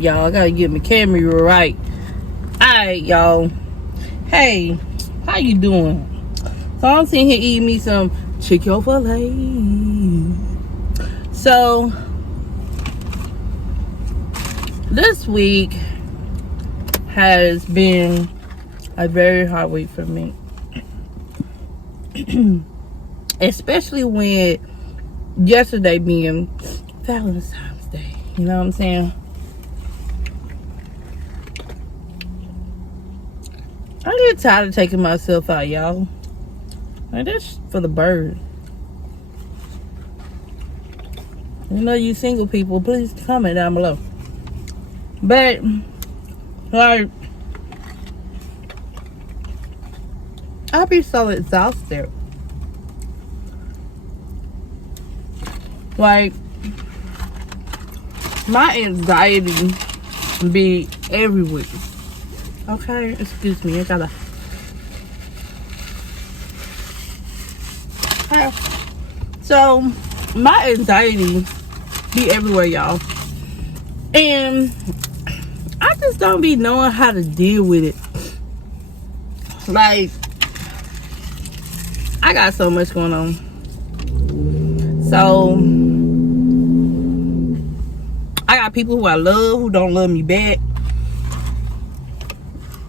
up, y'all. I gotta get my camera right. Alright, y'all. Hey, how you doing? So I'm sitting here eating me some Chick-fil-A. So this week has been a very hard week for me. Especially with yesterday being Valentine's Day. You know what I'm saying? I get tired of taking myself out, y'all. Like, that's for the bird. You know, you single people, please comment down below. But, like, I'll be so exhausted. Like, my anxiety be everywhere. Okay, excuse me, I gotta. So, my anxiety be everywhere, y'all. And I just don't be knowing how to deal with it. Like, I got so much going on. So, I got people who I love who don't love me back.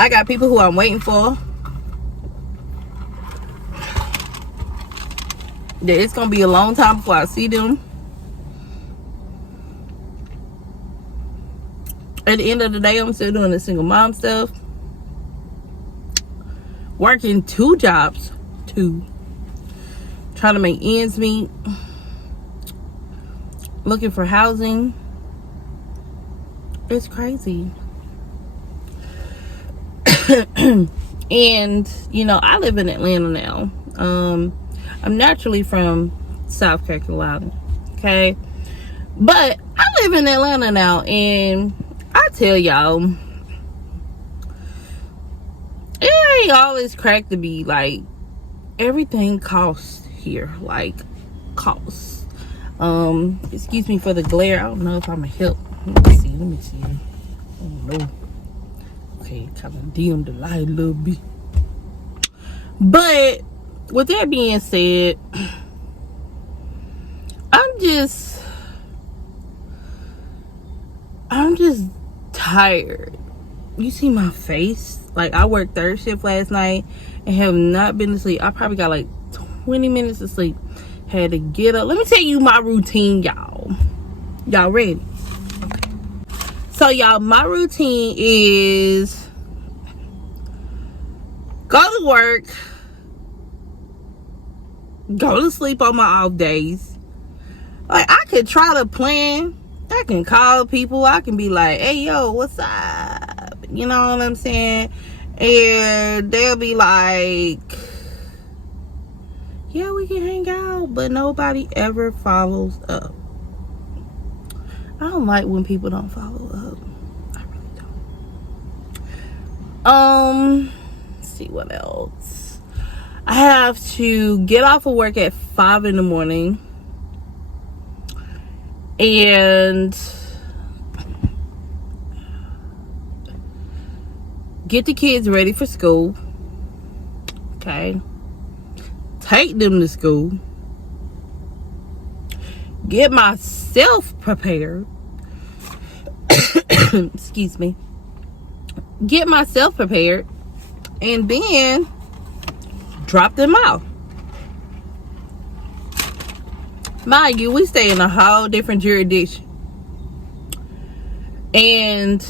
I got people who I'm waiting for. That it's gonna be a long time before I see them. At the end of the day, I'm still doing the single mom stuff. Working 2 jobs. 2. Trying to make ends meet. Looking for housing. It's crazy. And, you know, I live in Atlanta now. I'm naturally from South Carolina. Okay? But I live in Atlanta now. And I tell y'all, it ain't always crack to be like, everything costs here. Like, costs. Excuse me for the glare. I don't know if I'm a help. Let me see. Oh no. Okay, kind of dim the light a little bit. But with that being said, I'm just tired. You see my face? Like, I worked 3rd shift last night and have not been to sleep. I probably got like 20 minutes of sleep. Had to get up. Let me tell you my routine, y'all. Y'all ready? Okay. So, y'all, my routine is go to work, go to sleep on my off days. Like, I could try to plan. I can call people. I can be like, hey, yo, what's up? You know what I'm saying? And they'll be like, yeah, we can hang out. But nobody ever follows up. I don't like when people don't follow up. I really don't. Let's see what else. I have to get off of work at 5 in the morning. And get the kids ready for school. Okay. Take them to school. Get myself prepared. Excuse me. Get myself prepared. And then drop them off. Mind you, we stay in a whole different jurisdiction. And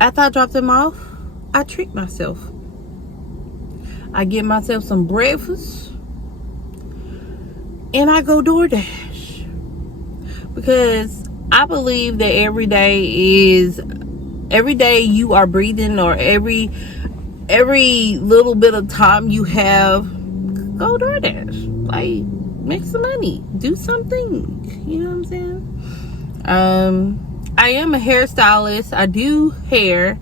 after I drop them off, I treat myself. I get myself some breakfast. And I go DoorDash. Because I believe that every day you are breathing, or every little bit of time you have, go DoorDash. Like, make some money. Do something. You know what I'm saying? I am a hairstylist. I do hair,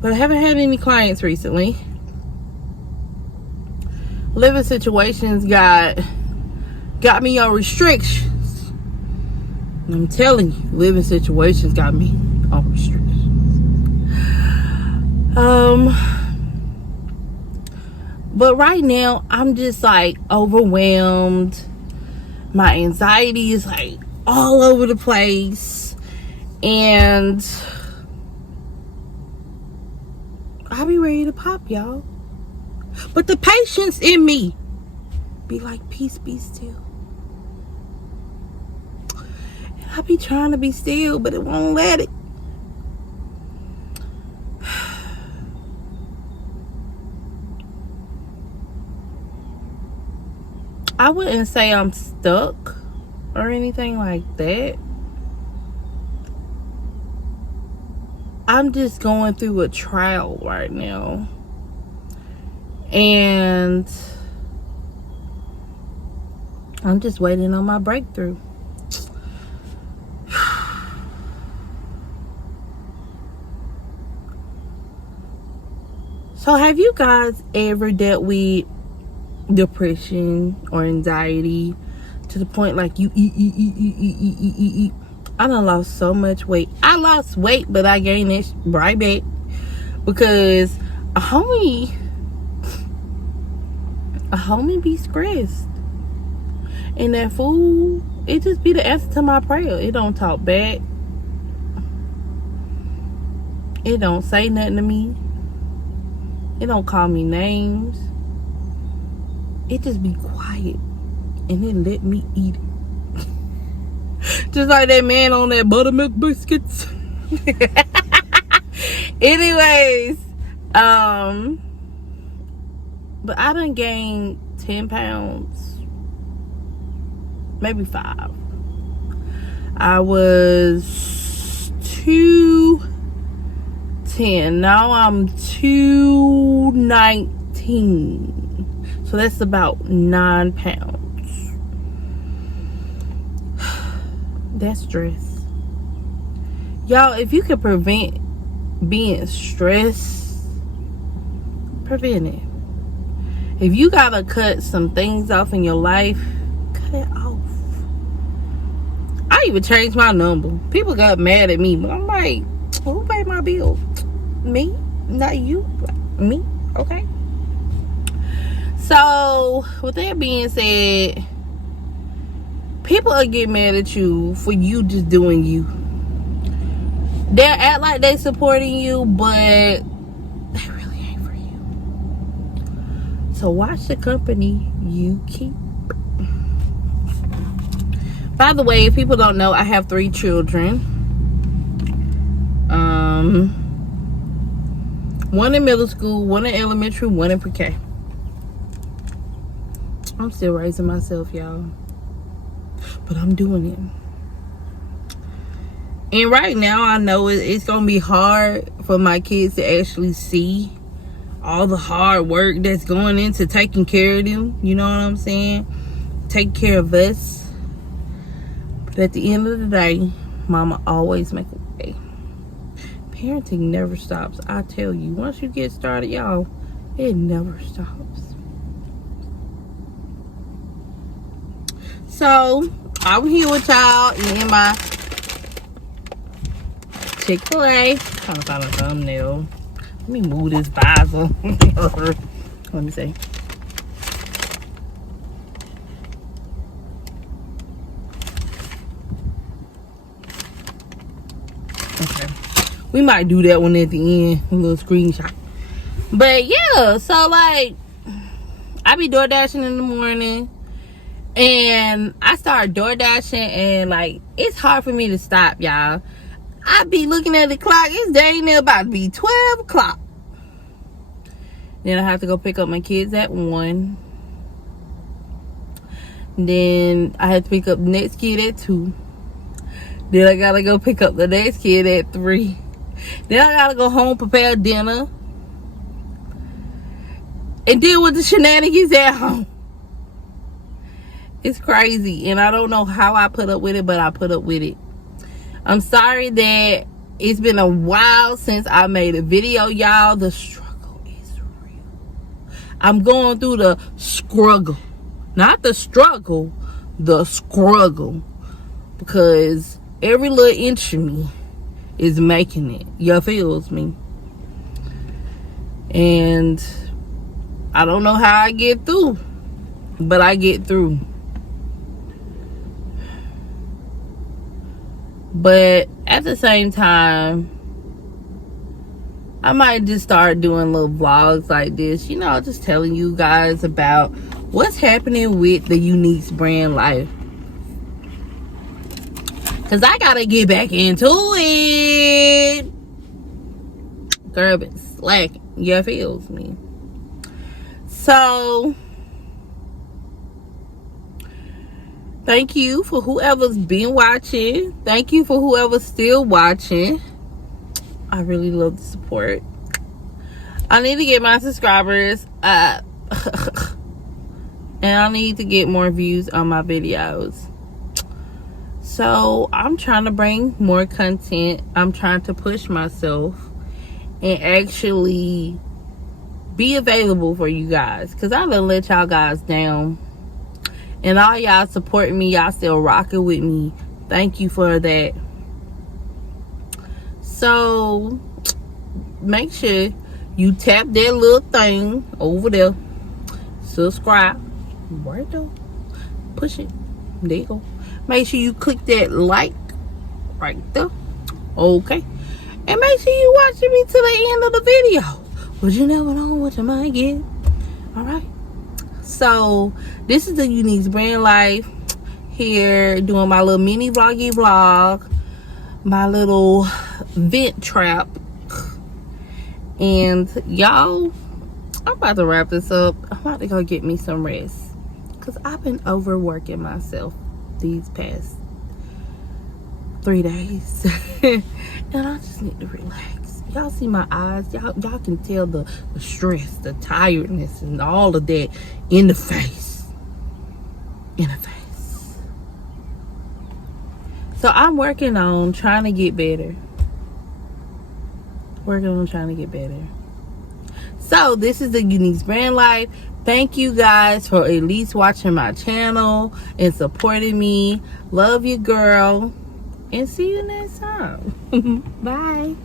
but I haven't had any clients recently. Living situations got me on restrictions. I'm telling you, living situations got me overstressed. But right now, I'm just like overwhelmed. My anxiety is like all over the place. And I'll be ready to pop, y'all. But the patience in me be like, peace, be still. And I be trying to be still, but it won't let it. I wouldn't say I'm stuck or anything like that. I'm just going through a trial right now. And I'm just waiting on my breakthrough. So have you guys ever dealt with depression or anxiety to the point like you eat? I done lost so much weight. I lost weight, but I gained it right back because a homie be stressed, and that fool, it just be the answer to my prayer. It don't talk back. It don't say nothing to me. It don't call me names. It just be quiet, and it let me eat it. Just like that man on that buttermilk biscuits. Anyways, but I done gained 10 pounds, maybe 5. I was 210. Now I'm 219. So that's about 9 pounds. That's stress. Y'all, if you could prevent being stressed, prevent it. If you gotta cut some things off in your life, cut it off. I even changed my number. People got mad at me, but I'm like, who paid my bill? Me? Not you? Me? Okay. So, with that being said, people will get mad at you for you just doing you. They'll act like they supporting you, but they really ain't for you. So watch the company you keep. By the way, if people don't know, I have 3 children. One in middle school, one in elementary, one in pre-K. I'm still raising myself, y'all. But I'm doing it. And right now, I know it's going to be hard for my kids to actually see all the hard work that's going into taking care of them. You know what I'm saying? Take care of us. But at the end of the day, mama always make a way. Parenting never stops. I tell you, once you get started, y'all, it never stops. So, I'm here with y'all in my Chick-fil-A. Trying to find a thumbnail. Let me move this visor. Let me see. Okay. We might do that one at the end. A little screenshot. But yeah, so like, I be door dashing in the morning. And I started door dashing, and like, it's hard for me to stop, y'all. I be looking at the clock. It's dang near about to be 12 o'clock. Then I have to go pick up my kids at 1. Then I have to pick up the next kid at 2. Then I gotta go pick up the next kid at 3. Then I gotta go home, prepare dinner, and deal with the shenanigans at home. It's crazy, and I don't know how I put up with it, but I put up with it. I'm sorry that it's been a while since I made a video, y'all. The struggle is real. I'm going through the struggle. Not the struggle, the struggle. Because Every little inch of me is making it. You feels me? And I don't know how I get through, but I get through. But at the same time, I might just start doing little vlogs like this, you know, just telling you guys about what's happening with the Unique's brand life. Because I gotta get back into it. Girl, been slacking. Yeah, feels me. So, thank you for whoever's been watching. Thank you for whoever's still watching. I really love the support. I need to get my subscribers up. And I need to get more views on my videos. So I'm trying to bring more content. I'm trying to push myself and actually be available for you guys. Because I done let y'all guys down. And all y'all supporting me. Y'all still rocking with me. Thank you for that. So make sure you tap that little thing over there. Subscribe. Right there. Push it. There you go. Make sure you click that like right there. Okay. And make sure you watching me to the end of the video. But you never know what you might get. Alright. So this is the Unique's brand life. Here doing my little mini vloggy vlog. My little vent trap. And y'all, I'm about to wrap this up. I'm about to go get me some rest. Because I've been overworking myself these past 3 days. And I just need to relax. Y'all see my eyes? Y'all can tell the stress, the tiredness, and all of that in the face. In the face. So I'm working on trying to get better. Working on trying to get better. So this is the Unique's brand life. Thank you guys for at least watching my channel and supporting me. Love you, girl. And see you next time. Bye.